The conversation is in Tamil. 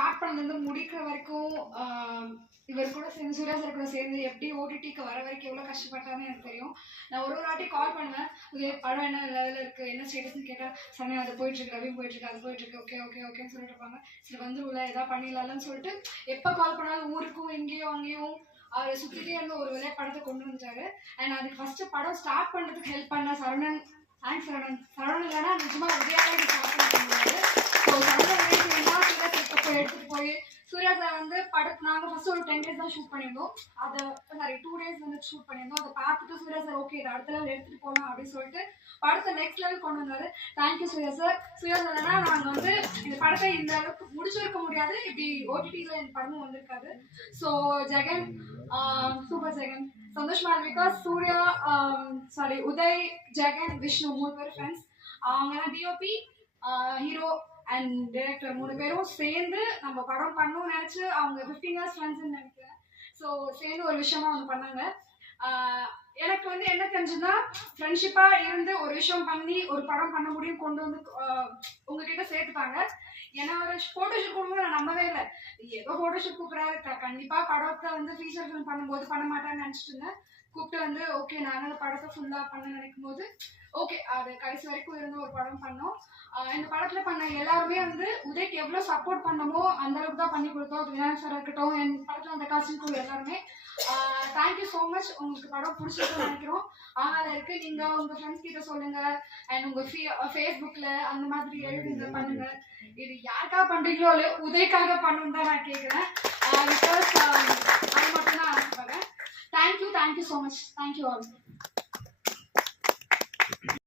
ஸ்டார்ட் பண்ணது முடிக்கிற வரைக்கும் இவர் கூட சேர்ந்து சூர்யா சார் கூட சேர்ந்து எப்படி ஓடிடிக்கு வர வரைக்கும் எவ்வளோ கஷ்டப்பட்டாருன்னு எனக்கு தெரியும். நான் ஒரு ஒரு வாட்டி கால் பண்ணுவேன். இதே படம் என்ன லெவலில் இருக்குது என்ன ஸ்டேட்டஸ்னு கேட்டால் சமயம் அது போயிட்டுருக்கு ரவி போயிட்டுருக்கு அது போயிட்டுருக்கு ஓகே ஓகே ஓகேன்னு சொல்லிட்டு இருப்பாங்க. சரி உள்ள எதாவது பண்ணிடலாம்னு சொல்லிட்டு எப்போ கால் பண்ணாலும் ஊருக்கும் இங்கேயும் அங்கேயும் அவர் சுற்றிட்டே இருந்து ஒரு வேலையை படத்தை கொண்டு வந்துட்டாரு. அண்ட் அதுக்கு ஃபஸ்ட்டு படம் ஸ்டார்ட் பண்ணுறதுக்கு ஹெல்ப் பண்ண சரவணன் தேங்க்ஸ் சரவணன். சரவணன் இல்லைன்னா நிஜமாக உதயாவே ஸ்டார்ட் முடியாது ஸோ சரவணன் வீட்டுக்கு என்ன சூர்யா சார் போய் எடுத்துகிட்டு போய் அதை சார் வந்து படத்து நாங்கள் ஃபஸ்ட்டு ஒரு டென் டேஸ் தான் ஷூட் பண்ணியிருந்தோம். அதை சாரி டூ டேஸ் வந்து ஷூட் பண்ணியிருந்தோம். அதை பார்த்துட்டு சூர்யா சார் ஓகே இதை அடுத்த லெவல் எடுத்துகிட்டு போகலாம் அப்படின்னு சொல்லிட்டு படத்தை நெக்ஸ்ட் லெவல் கொண்டு வந்தாரு. தேங்க்யூ சூர்யா சார் சூர்யா சார்னா நாங்கள் வந்து இந்த படத்தை இந்த அளவுக்கு முடிச்சிருக்க முடியாது. இப்படி ஓடிடியில் இந்த படமும் வந்திருக்காது so Jagan um, super Jagan. சந்தோஷமா இருக்கு சூர்யா um, சாரி உதய் ஜெகன் விஷ்ணு மூணு பேர் ஃப்ரெண்ட்ஸ் அவங்க டிஓபி ஹீரோ அண்ட் டைரக்டர் மூணு பேரும் சேர்ந்து நம்ம படம் பண்ணணும்னு நினச்சி அவங்க ஃபிஃப்டீன் இயர்ஸ் ஃப்ரெண்ட்ஸ்னு நினைக்கிறேன். ஸோ சேர்ந்து ஒரு விஷயமா ஒன்று பண்ணாங்க. எனக்கு வந்து என்ன தெரிஞ்சுன்னா ஃப்ரெண்ட்ஷிப்பாக இருந்து ஒரு விஷயம் பண்ணி ஒரு படம் பண்ண முடியும் கொண்டு வந்து உங்ககிட்ட சேர்த்துட்டாங்க ஏன்னா ஒரு ஃபோட்டோஷூட் கொடுக்கும்போது நான் நம்பவே இல்லை. ஏதோ ஃபோட்டோஷூட் கூப்பிட்றாரு கண்டிப்பாக படத்தை வந்து ஃபீச்சர் ஃபிலிம் பண்ணும்போது பண்ண மாட்டேன்னு நினச்சிட்டு இருந்தேன் கூப்பிட்டு வந்து ஓகே நாங்கள் அந்த படத்தை ஃபுல்லாக பண்ண நினைக்கும் போது ஓகே அது கடைசி வரைக்கும் இருந்து ஒரு படம் பண்ணோம். இந்த படத்தில் பண்ண எல்லாருமே வந்து உதய்க்கு எவ்வளோ சப்போர்ட் பண்ணமோ அந்த அளவுக்கு தான் பண்ணி கொடுத்தோம். அது சார் இருக்கட்டும் என் படத்தில் அந்த காஸ்டிங் குழு எல்லாருமே. தேங்க்யூ ஸோ மச் உங்களுக்கு படம் பிடிச்சிருக்கு நினைக்கிறோம். ஆனால் இருக்கு நீங்கள் உங்கள் ஃப்ரெண்ட்ஸ் கிட்ட சொல்லுங்க. அண்ட் உங்கள் ஃபேஸ்புக்ல ஃபேஸ்புக்கில் அந்த மாதிரி எழுதுங்க பண்ணுங்க. இது யாருக்காக பண்ணுறீங்களோ இல்லை உதவிக்காக பண்ணணும் தான் நான் கேட்குறேன் பிகாஸ் அது மட்டும் தான் ஆசைப்படுறேன் thank you thank you so much thank you all